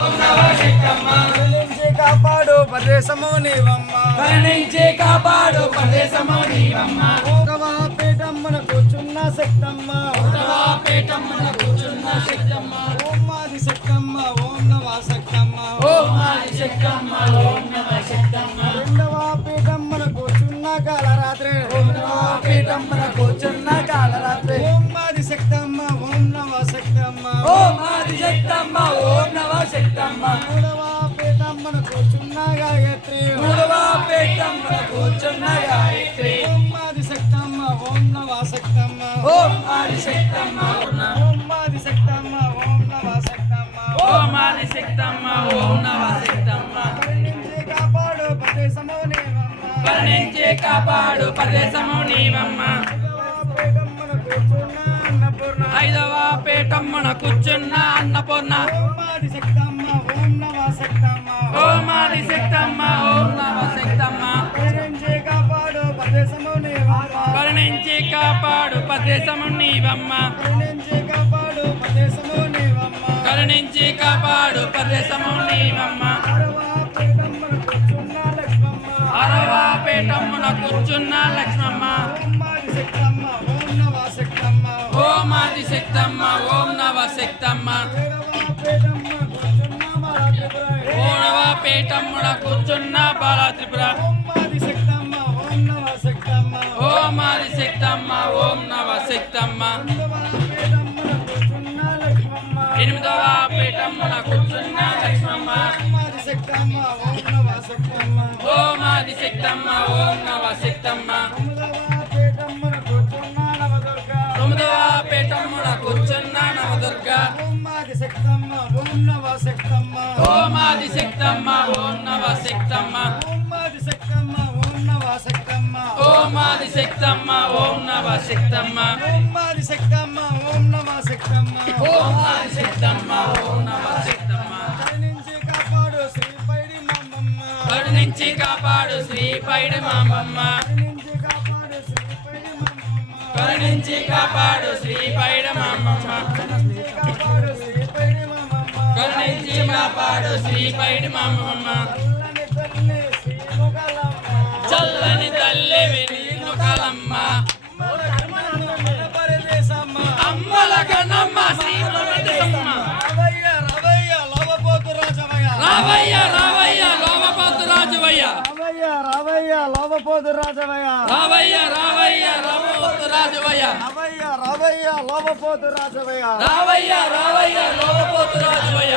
కరుణించి కాపాడు పరదేశము నీవమ్మ, కరుణించి కాపాడు పరదేశము నీవమ్మ. పీఠమ్మన కూర్చున్న శక్తమ్మ, పీఠమున కూర్చున్న శక్తమ్మ, ఓం ఆది శక్తమ్మ, ఓం నమ శక్తమ్మ. ఓం ఆది శక్తమ్మ, ఓం నమ శక్తమ్మ. రెండవ పీఠమ్మన కూర్చున్న కాలరాత్రి, పీఠమున కూర్చున్న కాలరాత్రి. ఓం ఆది శక్తమ్మ, ఓం నమ శక్తమ్మ. ఓం ఆది శక్తమ్మ, ఓం నమ శక్తమ్మ. మూడవ పీఠమ్మన కూర్చున్న గాయత్రి, మూడవ పీఠమున కూర్చున్న గాయత్రి. ఓం ఆది శక్తమ్మ, ఓం నమ శక్తమ్మ. ఓం ఆది శక్తమ్మ, ఓం ఆది శక్తమ్మ, ఓం నమ శక్తమ్మ. ఓం ఆది శక్తమ్మ, ఓం నమ శక్తమ్మ. కరుణించి కాపాడు పరదేశము నీవమ్మ, కరుణించి కాపాడు పరదేశము నీవమ్మ. పీఠమ్మన కూర్చున్న అన్నపూర్ణ, ఐదవ పీఠమున కూర్చున్న అన్నపూర్ణ. ఓం ఆది శక్తమ్మ, ఓం నమ శక్తమ్మ. ఓం ఆది శక్తమ్మ, ఓం నమ శక్తమ్మ. కరుణించి కాపాడు పరదేశము నీవమ్మ, కరుణించి కాపాడు పరదేశము నీవమ్మ. కరుణించి కాపాడు పరదేశము నీవమ్మ. కరుణించి కాపాడు పరదేశము నీవమ్మ. ఆరవ పీఠమ్మన కూర్చున్న లక్ష్మమ్మ, అరవ పీఠమున కూర్చున్న లక్ష్మమ్మ. ఓం ఆది శక్తమ్మ, ఓం నమ శక్తమ్మ. ఓం ఆది శక్తమ్మ, ఓం నవ శక్తమ్మ. ఏడవ పీఠమ్మన కూర్చున్న బాల త్రిపుర, ఓడవ పీఠమున కూర్చున్న బాల త్రిపుర. ఓం ఆది శక్తమ్మ, ఓం నమ శక్తమ్మ. ఓం ఆది శక్తమ్మ, ఓం నవ శక్తమ్మ. ఎనిమిదవ పీఠమ్మన కూర్చున్న లక్ష్మమ్మ, ఎనిమిదవ పీఠమున కూర్చున్న లక్ష్మమ్మ. ఓం ఆది శక్తమ్మ, ఓం నమ శక్తమ్మ. ఓం ఆది శక్తమ్మ, ఓం నవ శక్తమ్మ. తొమ్మిదవ పీఠమ్మన కూర్చున్న నవదుర్గ, తొమ్మిదవ పీఠమున కూర్చున్న నవదుర్గ. ఓం ఆది శక్తమ్మ, ఓం నమ శక్తమ్మ. ఓం ఆది శక్తమ్మ, ఓం నవ శక్తమ్మ. ఓం ఆది శక్తమ్మ, ఓం నమ శక్తమ్మ. ఓం ఆది శక్తమ్మ, ఓం నవ శక్తమ్మ. ఓం ఆది శక్తమ్మ, ఓం నమ శక్తమ్మ. ఓం ఆది శక్తమ్మ, ఓం నవ శక్తమ్మ. కరుణించి కాపాడు శ్రీ పైడి మామమ్మ, కరుణించి కాపాడు శ్రీ పైడి మామమ్మ. కరుణించి కాపాడు శ్రీ పైడి మామమ్మ. కరుణించి కాపాడు శ్రీ పైడి మామమ్మ. కరుణించి కాపాడు శ్రీ పైడి మామమ్మ. కరుణించి కాపాడు శ్రీ పైడి మామమ్మ. చల్లని తల్లి నీను కలమ్మ, చల్లని తల్లి వినీను కలమ్మ. అమ్మల గణమ్మ శ్రీ పరదేశమ్మ. రావయ్య రావయ్య లోబపోతు రాజవయ్య. రావయ్య రావయ్య లోవపోతు రాజువయ్య, రావయ్య రావయ్య లోబపోతు రాజవయ్య. రావయ్య రావయ్య లోవపోతు రాజువయ్య, రావయ్య రావయ్య లోబపోతు రాజవయ్య. రావయ్య రావయ్య లోవపోతు రాజువయ్య.